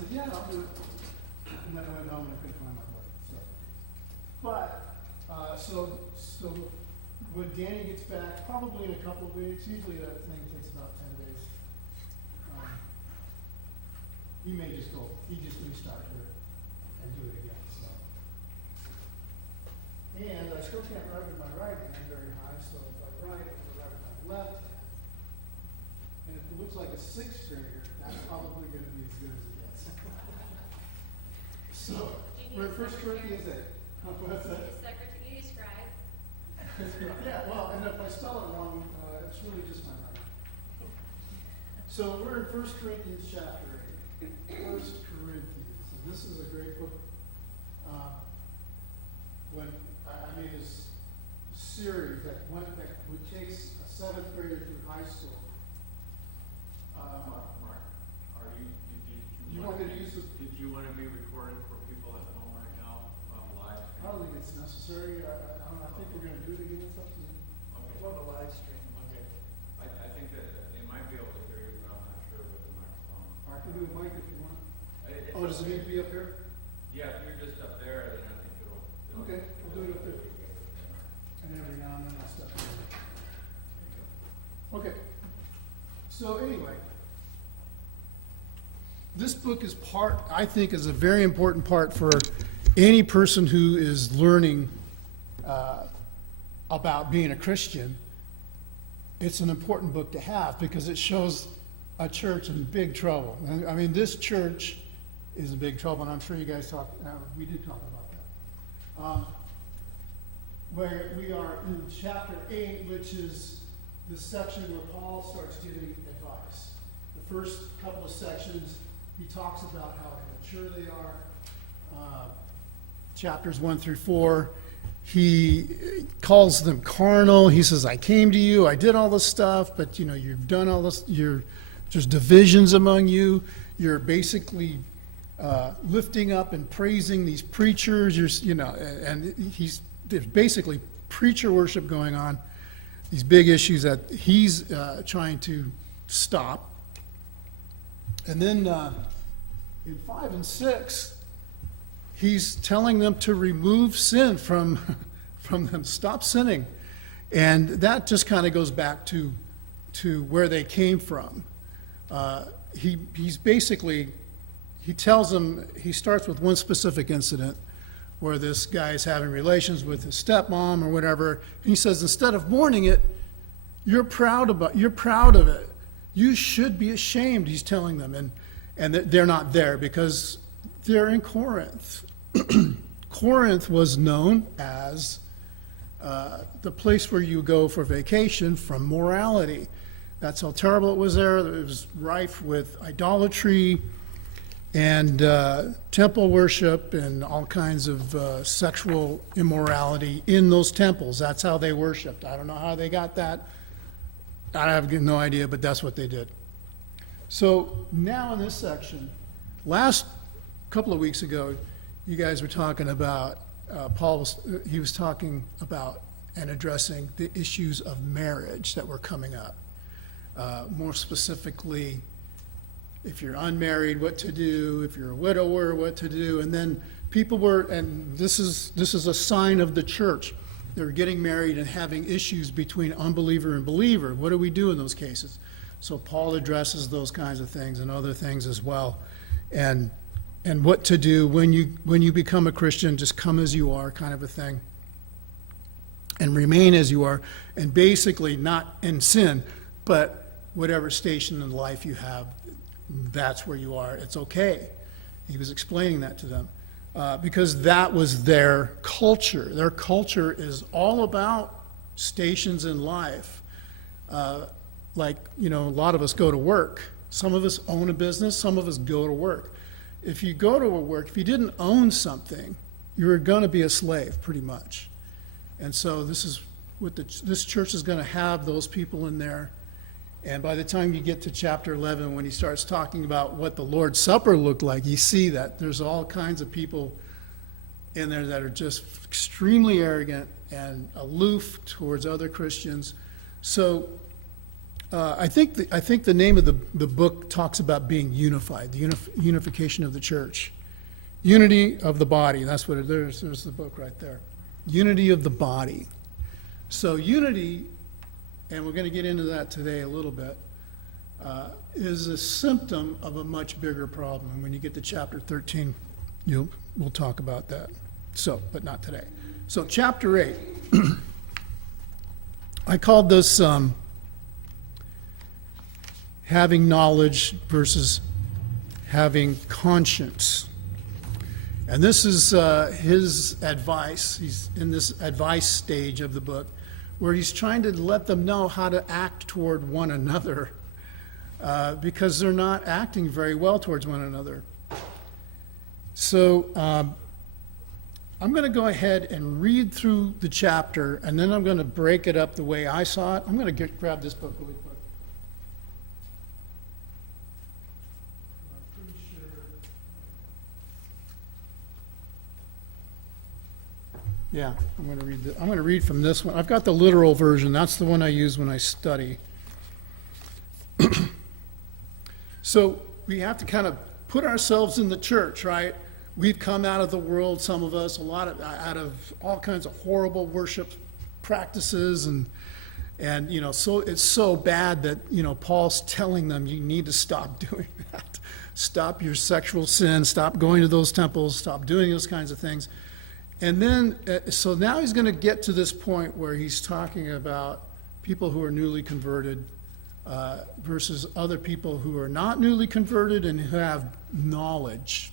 said, yeah, I'll do it. And then I went home and I couldn't find my book. So when Danny gets back, probably in a couple of weeks, usually that thing takes about 10 days. He may just go, he just restart here and do it again, so. And I still can't write with my right hand very high, so if I write, I'm gonna write with my left hand. And if it looks like a sixth grader, that's probably gonna be as good as it gets. So, we're in 1 Corinthians 8. What's that? You use scribe. Yeah, well, and if I spell it wrong, it's really just my writing. So we're in 1 Corinthians chapter 8. 1 Corinthians, and this is a great book. When I made this series that takes a seventh grader through high school. Mark, You want me to use the? did you want to be recorded for people at home right now live? I don't think it's necessary. I think we're going to do it again. It's up to you. Okay. Well, the live stream. Okay. I think that they might be able to hear you, but I'm not sure with the microphone. I can do a mic if you want. It's Oh, does it need to be up here? Yeah, if you're just up there, then I think it'll. Okay, we'll do it up there. And every now and then I'll step in. Okay. So anyway, this book is I think is a very important part for any person who is learning about being a Christian. It's an important book to have because it shows a church in big trouble. I mean, this church is in big trouble, and I'm sure you guys we did talk about that. Where we are in chapter 8, which is the section where Paul starts giving advice. The first couple of sections, he talks about how immature they are. Chapters 1 through 4, he calls them carnal. He says, I came to you, I did all this stuff, but you've done all this, there's divisions among you. You're basically lifting up and praising these preachers, and there's basically preacher worship going on, these big issues that he's trying to stop. And then in 5 and 6, he's telling them to remove sin from them, stop sinning. And that just kind of goes back to where they came from. He tells them, he starts with one specific incident where this guy is having relations with his stepmom or whatever. And he says, instead of mourning it, you're proud of it. You should be ashamed, he's telling them. And they're not there because they're in Corinth. Corinth was known as the place where you go for vacation from morality. That's how terrible it was there. It was rife with idolatry and temple worship and all kinds of sexual immorality in those temples. That's how they worshiped. I don't know how they got that. I have no idea, but that's what they did. So now in this section, last couple of weeks ago, you guys were talking about, he was talking about and addressing the issues of marriage that were coming up. More specifically, if you're unmarried, what to do, if you're a widower, what to do. And then people were, and this is a sign of the church, they're getting married and having issues between unbeliever and believer. What do we do in those cases? So Paul addresses those kinds of things and other things as well. And what to do when you become a Christian, just come as you are, kind of a thing. And remain as you are, and basically not in sin, but whatever station in life you have, that's where you are. It's okay. He was explaining that to them because that was their culture. Their culture is all about stations in life. Like, a lot of us go to work. Some of us own a business. Some of us go to work. If you go to work, if you didn't own something, you're going to be a slave, pretty much. And so this is what this church is going to have those people in there. And by the time you get to chapter 11, when he starts talking about what the Lord's Supper looked like, you see that there's all kinds of people in there that are just extremely arrogant and aloof towards other Christians. So I think the name of the book talks about being unified, the unification of the church. Unity of the body, that's what it is. There's the book right there. Unity of the body. So unity, and we're going to get into that today a little bit, is a symptom of a much bigger problem. And when you get to chapter 13, we'll talk about that. So, but not today. So chapter 8, I called this having knowledge versus having conscience. And this is his advice. He's in this advice stage of the book where he's trying to let them know how to act toward one another because they're not acting very well towards one another. So I'm going to go ahead and read through the chapter, and then I'm going to break it up the way I saw it. I'm going to grab this book really quick. I'm pretty sure. Yeah, I'm going to read from this one. I've got the literal version. That's the one I use when I study. So we have to kind of put ourselves in the church, right? We've come out of the world, some of us, out of all kinds of horrible worship practices, and so it's so bad that Paul's telling them you need to stop doing that. Stop your sexual sin, stop going to those temples, stop doing those kinds of things. And then, so now he's going to get to this point where he's talking about people who are newly converted versus other people who are not newly converted and who have knowledge.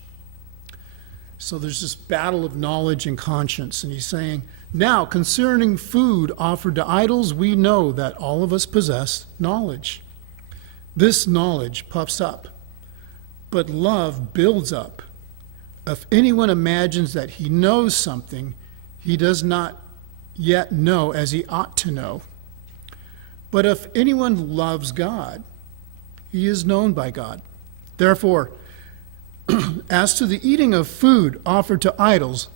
So there's this battle of knowledge and conscience. And he's saying, now, concerning food offered to idols, we know that all of us possess knowledge. This knowledge puffs up, but love builds up. If anyone imagines that he knows something, he does not yet know as he ought to know. But if anyone loves God, he is known by God. Therefore, as to the eating of food offered to idols,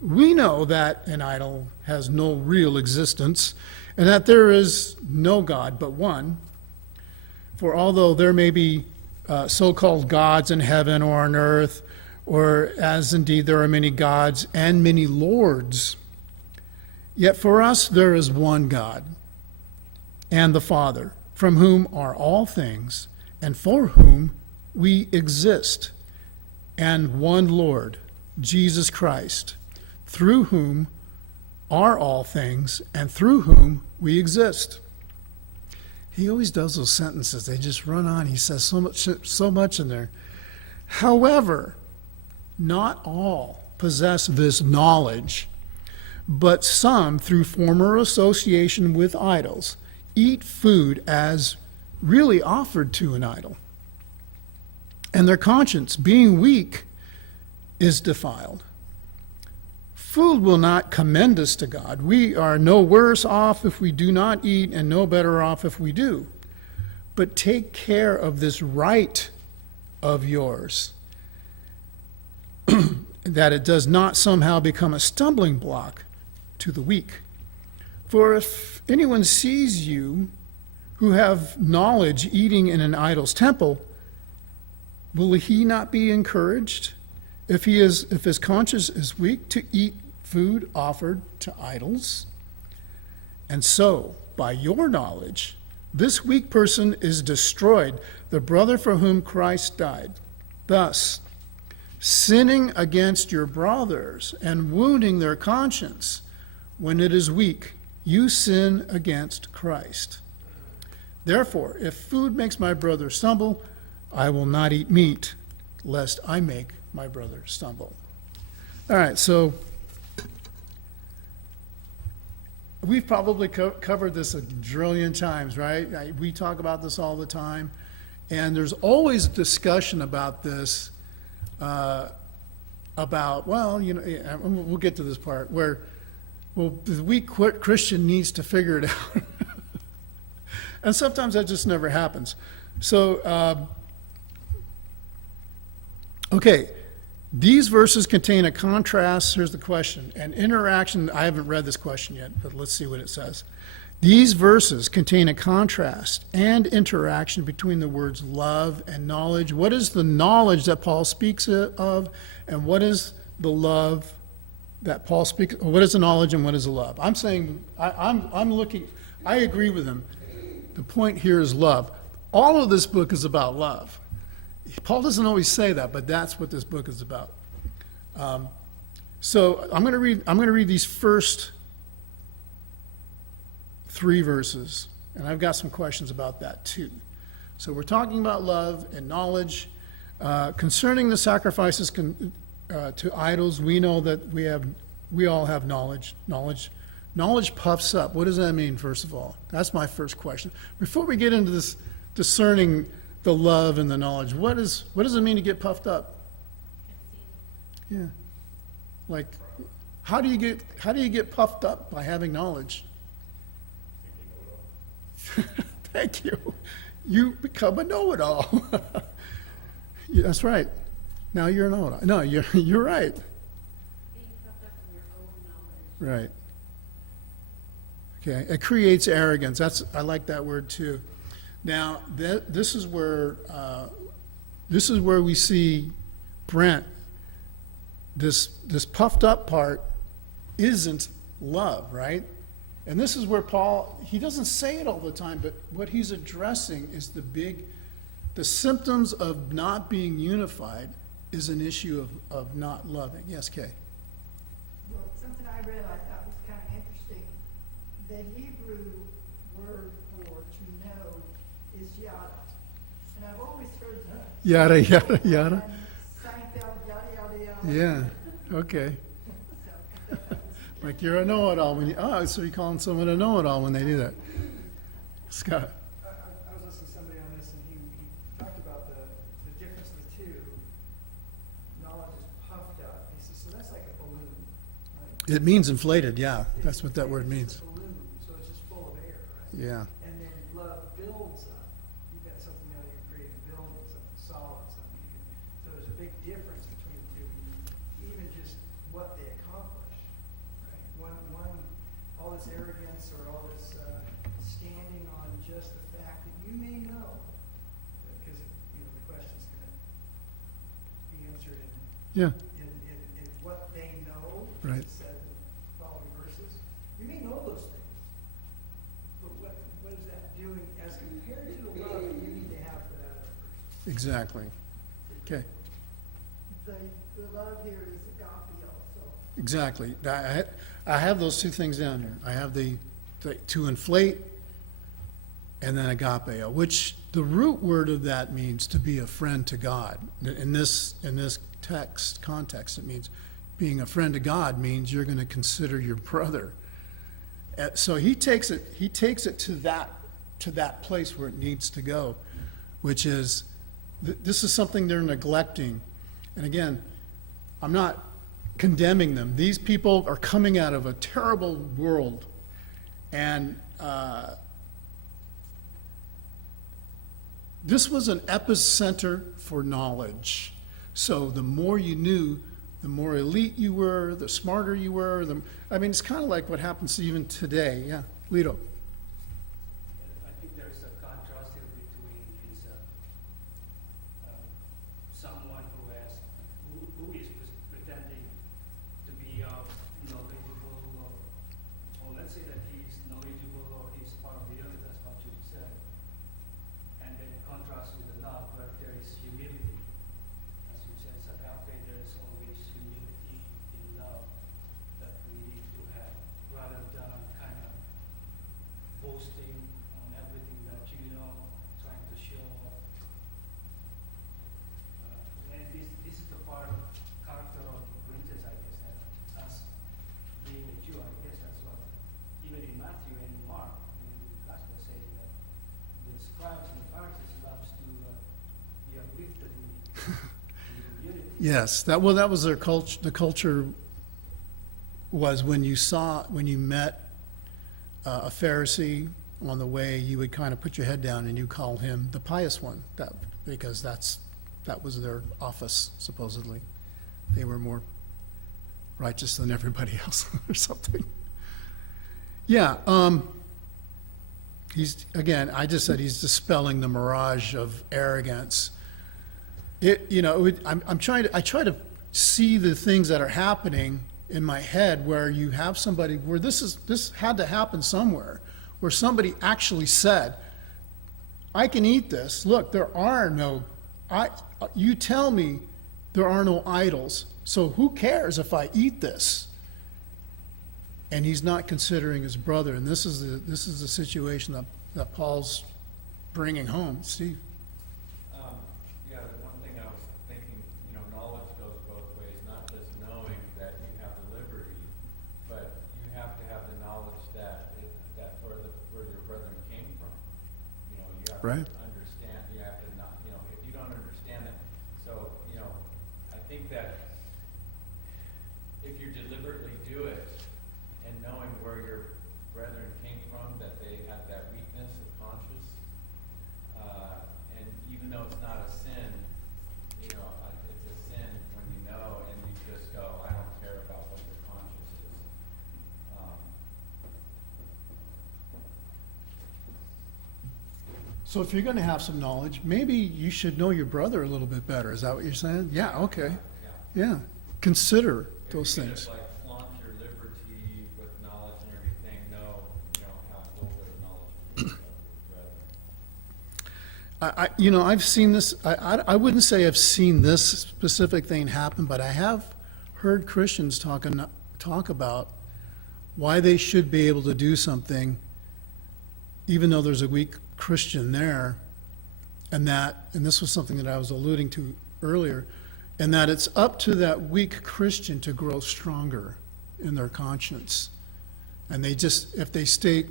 we know that an idol has no real existence, and that there is no God but one. For although there may be so-called gods in heaven or on earth, or as indeed there are many gods and many lords, yet for us there is one God, and the Father, from whom are all things, and for whom we exist, and one Lord, Jesus Christ, through whom are all things, and through whom we exist. He always does those sentences. They just run on. He says so much in there. However, not all possess this knowledge, but some, through former association with idols, eat food as really offered to an idol. And their conscience, being weak, is defiled. Food will not commend us to God. We are no worse off if we do not eat, and no better off if we do. But take care of this right of yours, that it does not somehow become a stumbling block to the weak. For if anyone sees you who have knowledge eating in an idol's temple, will he not be encouraged, if his conscience is weak, to eat food offered to idols? And so, by your knowledge, this weak person is destroyed, the brother for whom Christ died. Thus, sinning against your brothers and wounding their conscience when it is weak, you sin against Christ. Therefore, if food makes my brother stumble, I will not eat meat, lest I make my brother stumble. All right, so we've probably covered this a trillion times, right? We talk about this all the time, and there's always a discussion about this, we'll get to this part, where, the weak Christian needs to figure it out. And sometimes that just never happens. So, okay, these verses contain a contrast. Here's the question. An interaction, I haven't read this question yet, but let's see what it says. These verses contain a contrast and interaction between the words love and knowledge. What is the knowledge that Paul speaks of, and what is the love that Paul speaks? What is the knowledge and what is the love? I'm saying, I'm looking, I agree with him. The point here is love. All of this book is about love. Paul doesn't always say that, but that's what this book is about. So I'm going to read these first 3 verses, and I've got some questions about that too. So we're talking about love and knowledge. Concerning the sacrifices to idols, we know that we all have knowledge. Knowledge puffs up. What does that mean, first of all? That's my first question. Before we get into this discerning the love and the knowledge, what does it mean to get puffed up? Yeah. Like, how do you get puffed up by having knowledge? Thank you. You become a know-it-all. Yeah, that's right. Now you're a know-it-all. No, you're right. Being puffed up in your own knowledge. Right. Okay. It creates arrogance. I like that word too. Now this is where we see Brent. This puffed up part isn't love, right? And this is where Paul, he doesn't say it all the time, but what he's addressing is the symptoms of not being unified is an issue of not loving. Yes, Kay? Well, something I read I thought was kind of interesting. The Hebrew word for to know is yada. And I've always heard that. Yada, yada, yada. And Seinfeld, yada, yada, yada. Yeah, okay. So I thought that was Like you're a know-it-all when so you're calling someone a know-it-all when they do that. Scott? I was listening to somebody on this, and he talked about the difference of the two. Knowledge is puffed up. He says, so that's like a balloon, right? It means inflated, yeah. That's what that word means. It's a balloon, so it's just full of air, right? Yeah. And then love builds up. You've got something now you're creating a building, something solid, something you can, so there's a big difference between the two, even just what they accomplish, right? One, all this arrogance or all this standing on just the fact that you may know, because the question's going to be answered Yeah, in what they know, Right. it said in the following verses. You may know those things, but what is that doing as compared to the love that you need to have for that other person? exactly. Okay, the love here is agape also. exactly. I have those 2 things down here. I have the to inflate and then agapeo, which the root word of that means to be a friend to God. In this text context, it means being a friend to God means you're going to consider your brother. So he takes it to that place where it needs to go, which is this is something they're neglecting. And again, I'm not condemning them. These people are coming out of a terrible world, and this was an epicenter for knowledge. So the more you knew, the more elite you were, the smarter you were. It's kind of like what happens even today. Yeah, Lito. I think there's a contrast here between someone who is pretending to be knowledgeable, or let's say that he's knowledgeable or he's part of the earth, that's what you said. And then contrast with the love where there is humility. As you said, it's agape, there is always humility in love that we need to have, rather than kind of boasting on everything that you know, trying to show off. And this is the part of character of the Corinthians, I guess, and us being a Jew, I guess that's what, even in Matthew and Mark, in the Gospel saying that the scribes and the Pharisees loves to be uplifted in community. Yes, that was their culture. The culture was when you met a Pharisee on the way, you would kind of put your head down and you call him the pious one, because that was their office, supposedly. They were more righteous than everybody else or something. Yeah, again, I just said he's dispelling the mirage of arrogance. I try to see the things that are happening in my head where you have somebody, where this had to happen somewhere, where somebody actually said, I can eat this. Look, you tell me there are no idols, so who cares if I eat this? And he's not considering his brother, and this is the situation that Paul's bringing home. Steve? Yeah, the one thing I was thinking, knowledge goes both ways, not just knowing that you have the liberty, but you have to have the knowledge that where your brethren came from. You have Right. to understand, you have to not, if you don't understand it. So, I think that if you deliberately do it and knowing where your brethren came from, that they had that weakness of conscience, and even though it's not a sin, it's a sin when you know and you just go, I don't care about what your conscience is. So if you're going to have some knowledge, maybe you should know your brother a little bit better. Is that what you're saying? Yeah, okay. Yeah. Consider those If you're things. gonna, flaunt your liberty with knowledge and everything, have a little bit of knowledge of your brother. I've seen this, I wouldn't say I've seen this specific thing happen, but I have heard Christians talk about why they should be able to do something even though there's a weak Christian there, and this was something that I was alluding to earlier, and that it's up to that weak Christian to grow stronger in their conscience. And they just, if they stay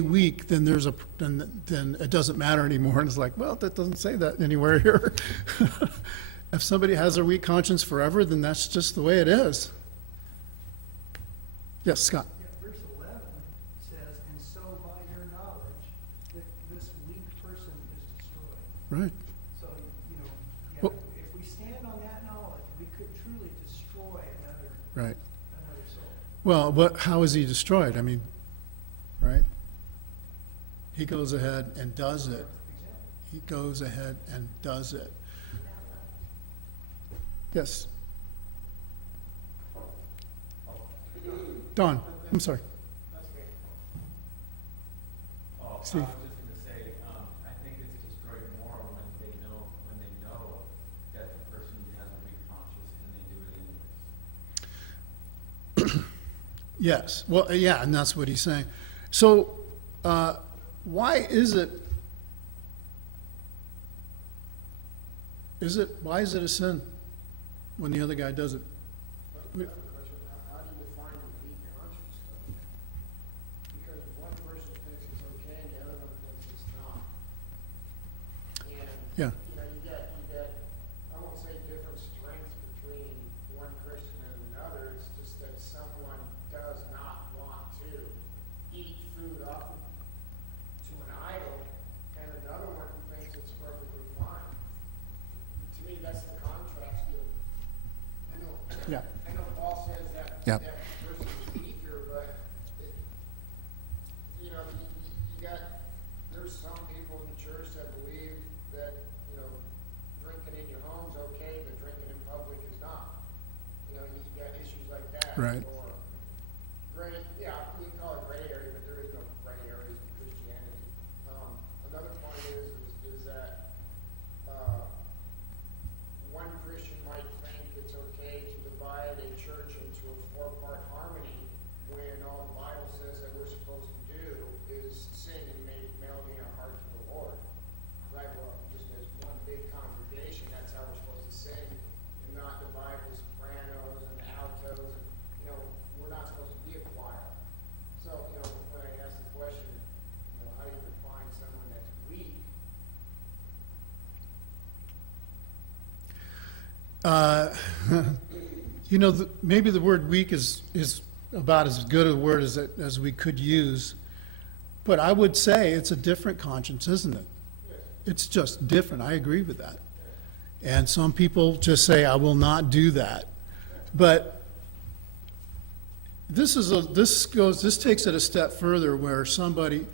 weak, then then it doesn't matter anymore. And it's like, well, that doesn't say that anywhere here. If somebody has a weak conscience forever, then that's just the way it is. Yes, Scott. Yeah, verse 11 says, and so by your knowledge, this weak person is destroyed. Right. So, Well- if we stand on that knowledge, we could truly destroy Right. another soul. Well, how is he destroyed? I mean, right? He goes ahead and does it. Example. He goes ahead and does it. Yes. Don, I'm sorry. Oh, Steve. I was just gonna say, I think it's destroyed more when they know that the person has a weak conscience and they do it anyways. Yes. Well, yeah, and that's what he's saying. So, why is it why is it a sin when the other guy does it? How do you define the weak conscience though? Because one person thinks it's okay and the other one thinks it's not. And, Yeah. you get, I won't say different strengths between one Christian and another, it's just that someone does not want to eat food up to an idol, and another one who thinks it's perfectly fine. To me, that's the contrast deal. Yeah. I know Paul says that, Yeah. that person is weaker, but you there's some people in the church that believe that, drinking in your home's okay, but drinking in public is not. You got issues like that. Right. Or gray, we can call it gray area, but there is no gray areas in Christianity. Another point is that, one Christian might think it's okay to divide a church into a four-part harmony when all the Bible says that we're supposed to do is sing and make melody in our heart to the Lord. Right, well, just as one big congregation, that's how we're supposed to sing and not divide the sopranos and the altos and, we're not supposed to be a choir. So, when I ask the question, how do you define someone that's weak? Maybe the word weak is about as good a word as we could use, but I would say it's a different conscience, isn't it? It's just different. I agree with that. And some people just say, I will not do that. But this takes it a step further where somebody,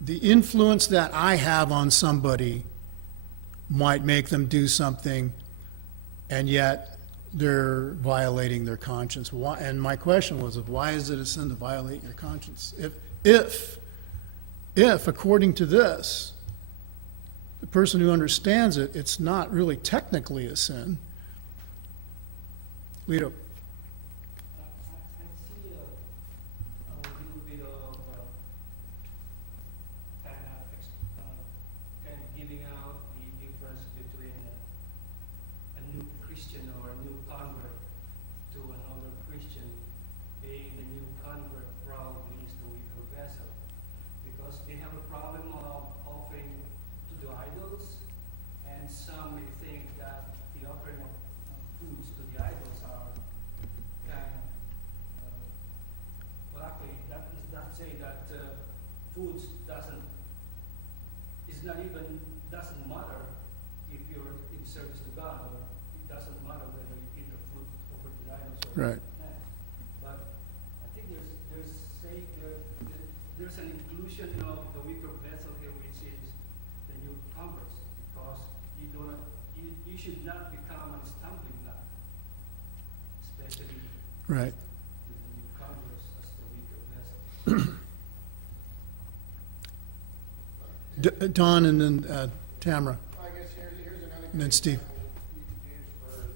the influence that I have on somebody might make them do something, and yet they're violating their conscience. Why, and my question was, why is it a sin to violate your conscience? If according to this, the person who understands it, it's not really technically a sin. Lito. I see a little bit of kind of giving out the difference between a new Christian or a new convert to another Christian. Being the new convert probably is the weaker vessel because they have a problem of offering to the idols, and some may think that the offering of foods to the idols are kind of well, actually, that does not say that foods doesn't matter if you're in service to God, or it doesn't matter whether you eat the food over the idols or Right. not. But I think there's an inclusion of the weaker vessel here, which is the new converts, because you should not become a stumbling block, especially Right. to the new converts as the weaker vessel. Don and then Tamara. I guess here's another. And then Steve. example you could use for, it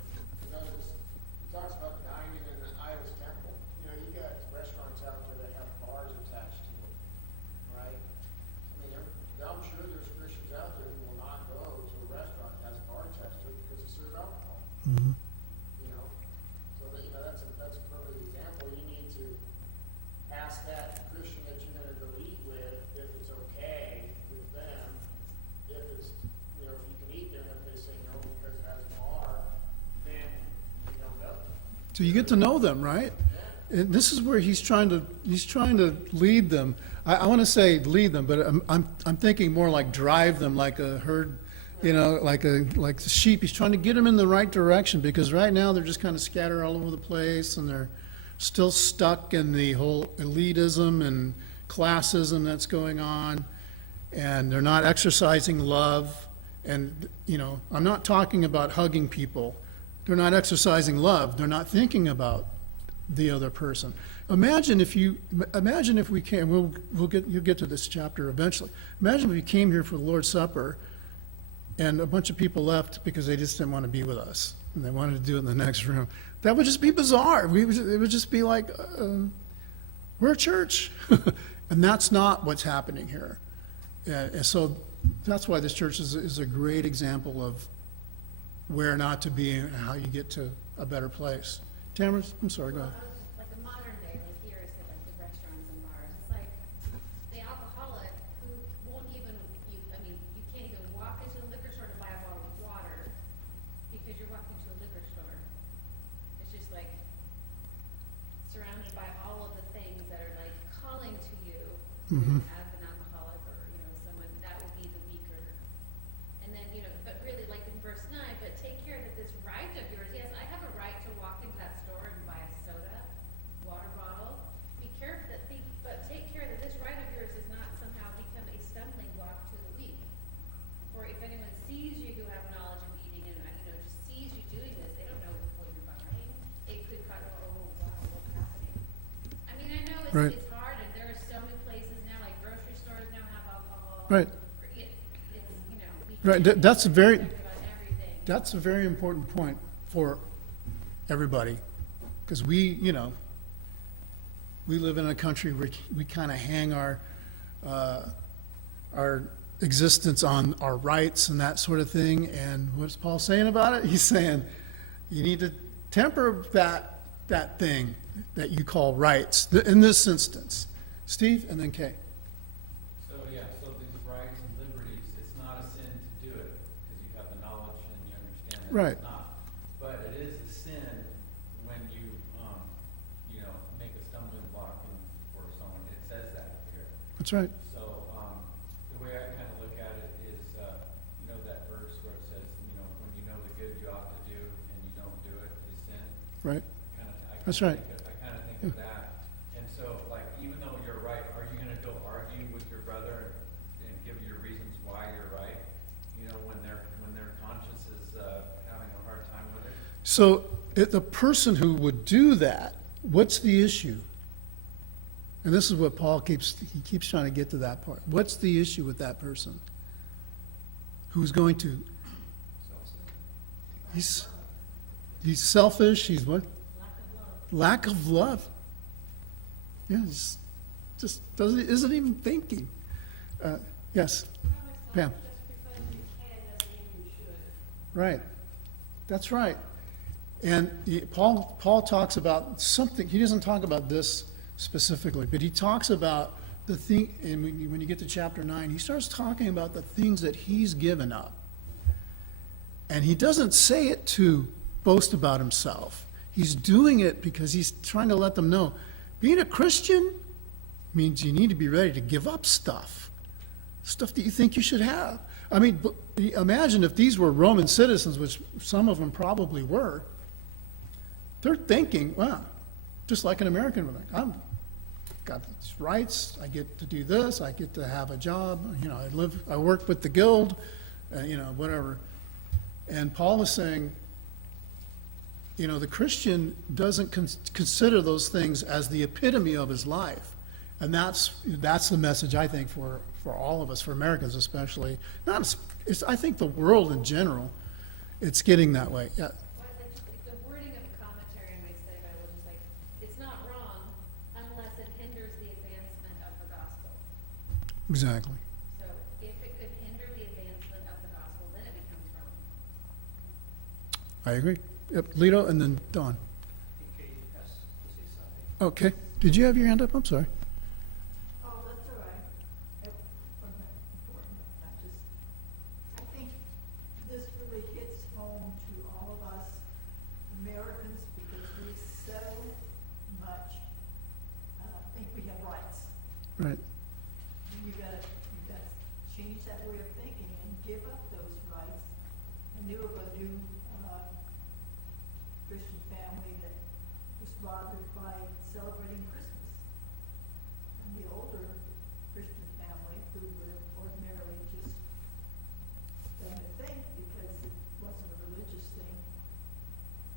talks about dining in the idol's temple. You know, you got restaurants out there that have bars attached to them, right? I mean, I'm sure there's Christians out there who will not go to a restaurant that has a bar attached to it because they serve alcohol. Mhm. You know, so that, that's a perfect example. You need to ask that Christian that you're gonna go eat with if it's okay with them. If it's, if you can eat there, and if they say no because it has a bar, then you don't go. So you get to know them, right? And this is where he's trying to lead them. I want to say lead them, but I'm thinking more like drive them, like a herd, like the sheep. He's trying to get them in the right direction, because right now they're just kind of scattered all over the place, and they're still stuck in the whole elitism and classism that's going on, and they're not exercising love. And I'm not talking about hugging people. They're not exercising love. They're not thinking about the other person. Imagine if we came. You'll get to this chapter eventually. Imagine if we came here for the Lord's Supper, and a bunch of people left because they just didn't want to be with us, and they wanted to do it in the next room. That would just be bizarre. It would just be like, we're a church, and that's not what's happening here. And so that's why this church is a great example of where not to be and how you get to a better place. Tamara, I'm sorry, go ahead. Like the modern day, like here, say like the restaurants and bars, it's like the alcoholic who won't even, you can't even walk into the liquor store to buy a bottle of water because you're walking to a liquor store. It's just like surrounded by all of the things that are like calling to you Mhm. as an alcoholic, or, someone that would be the weaker. And then, but really like in verse 9, but take care that this right of yours, yes, I have a right to walk into that store and buy a soda, water bottle. But take care that this right of yours does not somehow become a stumbling block to the weak. For if anyone sees you who have knowledge of eating and, just sees you doing this, they don't know what you're buying. It could cut, oh, wow, what's happening? I mean, I know Right. it's hard, and there are so many places now, like grocery stores now have alcohol. Right. We Right, can't that's a be very- protected on everything. That's a very important point for everybody, because we live in a country where we kind of hang our existence on our rights and that sort of thing. And what's Paul saying about it? He's saying you need to temper that thing that you call rights in this instance. Steve, and then Kay. So these rights and liberties, it's not a sin to do it because you have the knowledge and you understand that Right. it's not. But it is a sin when you, make a stumbling block for someone. It says that here. That's right. So, the way I kind of look at it is, that verse where it says, when you know the good you ought to do and you don't do it, is sin. Right. That's I right. kind of think of that. And so, like, even though you're right, are you going to go argue with your brother So the person who would do that, what's the issue? And this is what Paul keeps trying to get to that part. What's the issue with that person? Who's going to, he's selfish, he's what? Lack of love. Yeah, just isn't even thinking. Yes, Pam. Just because you can doesn't mean you should. Right. That's right. And Paul talks about something, he doesn't talk about this specifically, but he talks about the thing, and when you get to chapter 9, he starts talking about the things that he's given up. And he doesn't say it to boast about himself. He's doing it because he's trying to let them know, being a Christian means you need to be ready to give up stuff that you think you should have. I mean, imagine if these were Roman citizens, which some of them probably were. They're thinking, wow, just like an American would think, I've got these rights, I get to do this, I get to have a job, I work with the guild, whatever. And Paul is saying, the Christian doesn't consider those things as the epitome of his life. And that's the message, I think, for all of us, for Americans especially. I think the world in general, it's getting that way. Yeah. The wording of the commentary in my study Bible is just like, it's not wrong unless it hinders the advancement of the gospel. Exactly. So if it could hinder the advancement of the gospel, then it becomes wrong. I agree. Yep, Lito and then Don. Okay, has to say something. Okay. Did you have your hand up? I'm sorry. Oh, that's all right. It wasn't that important. I think this really hits home to all of us Americans because we so much think we have rights. Right. You gotta change that way of thinking and give up those rights. I knew of a new Christian family that was bothered by celebrating Christmas. And the older Christian family, who would have ordinarily just done their thing because it wasn't a religious thing,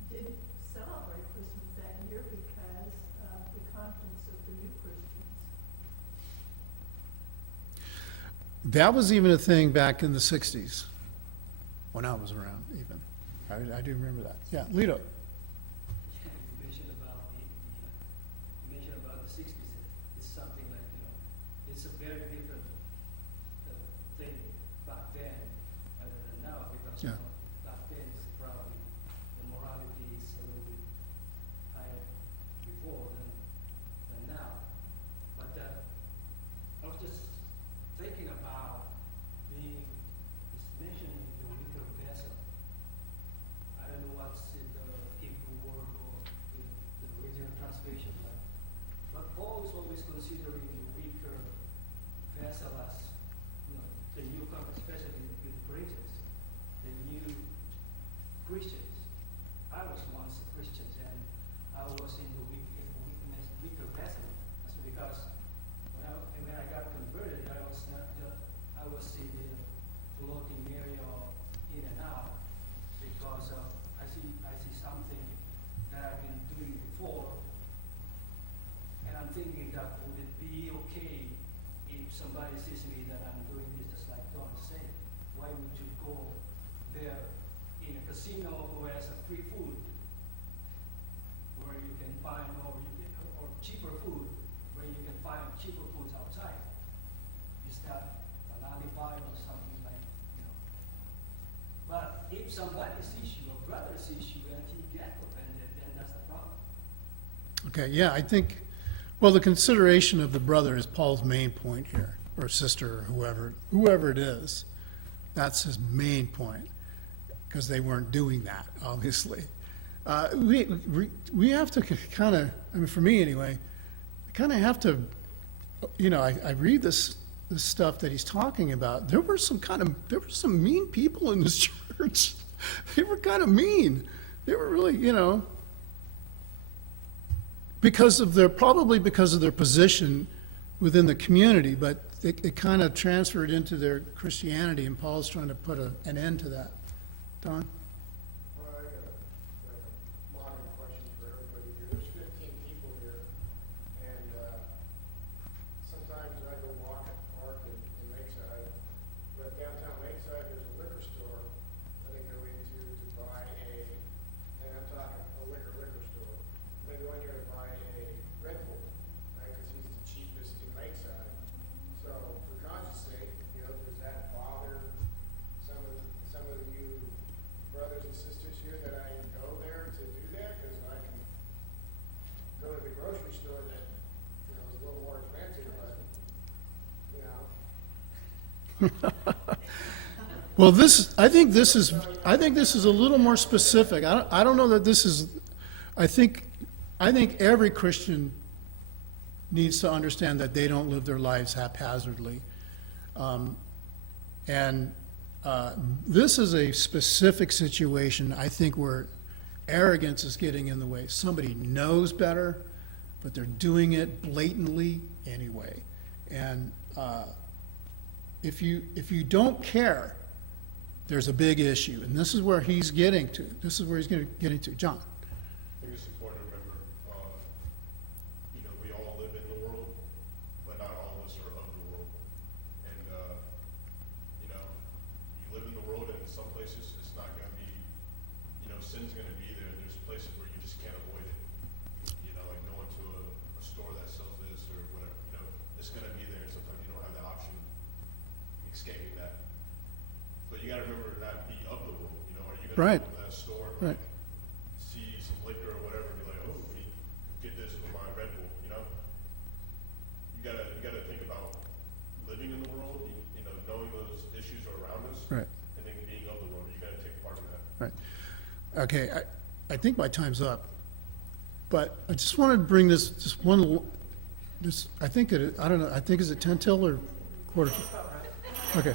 didn't celebrate Christmas that year because of the conscience of the new Christians. That was even a thing back in the 60s, when I was around even. I do remember that. Yeah, Lito. You mentioned about the 60s. It's something like, it's a very different thing back then rather than now, because Yeah. Back then it's probably the morality is a little bit higher before than now. But I was just thinking about being it's mentioning the weaker vessel. I don't know what's in the Hebrew word or the original translation, but Paul is always considering the weaker vessel as, the newcomer, especially with Britons, the new Christians. I was once a Christian and I was in the weaker vessel. That's because when I got converted, I was not just, I was in the floating area of in and out because I see something that I've been doing before, and I'm thinking that would it be okay if somebody sees me that I'm doing this just like Don said? Why would you go there in a casino who has a free food where you can find or cheaper food where you can find cheaper foods outside? Is that an alibi or something But if somebody sees you, a brother sees you, and he gets offended, then that's the problem. Okay, yeah, I think, well, the consideration of the brother is Paul's main point here, or sister, or whoever it is. That's his main point, because they weren't doing that, obviously. We have to kind of, for me anyway, kind of have to, I read this stuff that he's talking about. There were some mean people in this church. They were kind of mean. They were really, probably because of their position within the community, but it kind of transferred into their Christianity, and Paul's trying to put an end to that. Don? Well, I got a Well, I think this is a little more specific. I don't know that this is, I think every Christian needs to understand that they don't live their lives haphazardly. This is a specific situation, I think, where arrogance is getting in the way. Somebody knows better, but they're doing it blatantly anyway. And if you don't care, there's a big issue. And this is where he's getting to. This is where he's getting to. John. I think it's important to remember, we all live in the world, but not all of us are of the world. And, you live in the world, and in some places it's not going to be, sin's going to be there. There's places where you just can't avoid it. Like going to a store that sells this or whatever, it's going to be there. Sometimes you don't have the option of escaping that. But you got to remember not be of the world. Are you going to Right. go to that store and Right. see some liquor or whatever and be like, oh, let me get this with my Red Bull, You gotta think about living in the world, knowing those issues are around us. Right. And then being of the world. You gotta take part in that. Right. Okay, I think my time's up. But I just wanted to bring this, just one, I think I don't know, I think is it 10 till or quarter? Okay.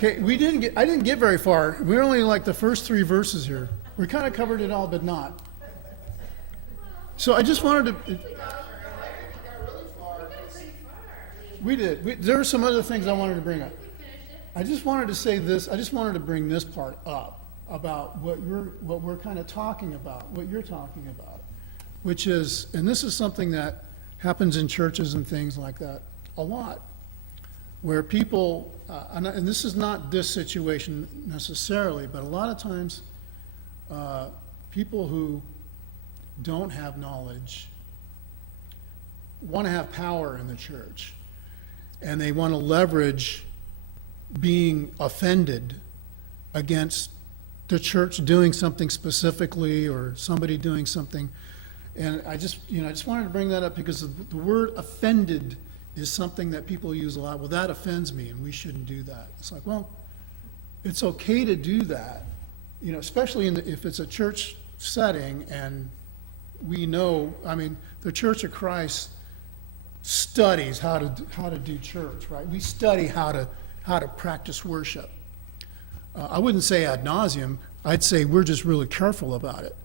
Okay, I didn't get very far. We're only like the first 3 verses here. We kind of covered it all, but not. So I just wanted to, we did. There were some other things I wanted to bring up. I just wanted to say this, I just wanted to bring this part up about what we're kind of talking about, what you're talking about, which is, and this is something that happens in churches and things like that a lot, where people, and this is not this situation necessarily, but a lot of times, people who don't have knowledge want to have power in the church, and they want to leverage being offended against the church doing something specifically or somebody doing something. And I just wanted to bring that up because the word offended is something that people use a lot. Well, that offends me and we shouldn't do that. It's like, well, it's okay to do that, especially if it's a church setting and we know, the Church of Christ studies how to do church, right? We study how to practice worship. I wouldn't say ad nauseum. I'd say we're just really careful about it.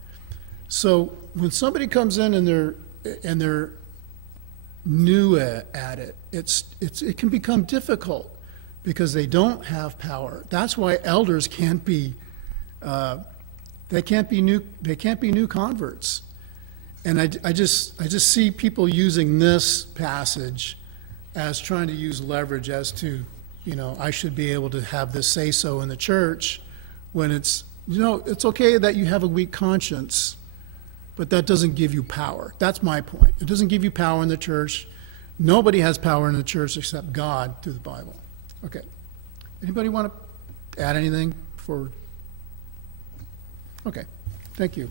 So when somebody comes in and they're new at it, it can become difficult because they don't have power. That's why elders can't be new converts. And I just see people using this passage as trying to use leverage as to, I should be able to have this say-so in the church when it's okay that you have a weak conscience, but that doesn't give you power. That's my point. It doesn't give you power in the church. Nobody has power in the church except God through the Bible. Okay. Anybody want to add anything before? Okay. Thank you.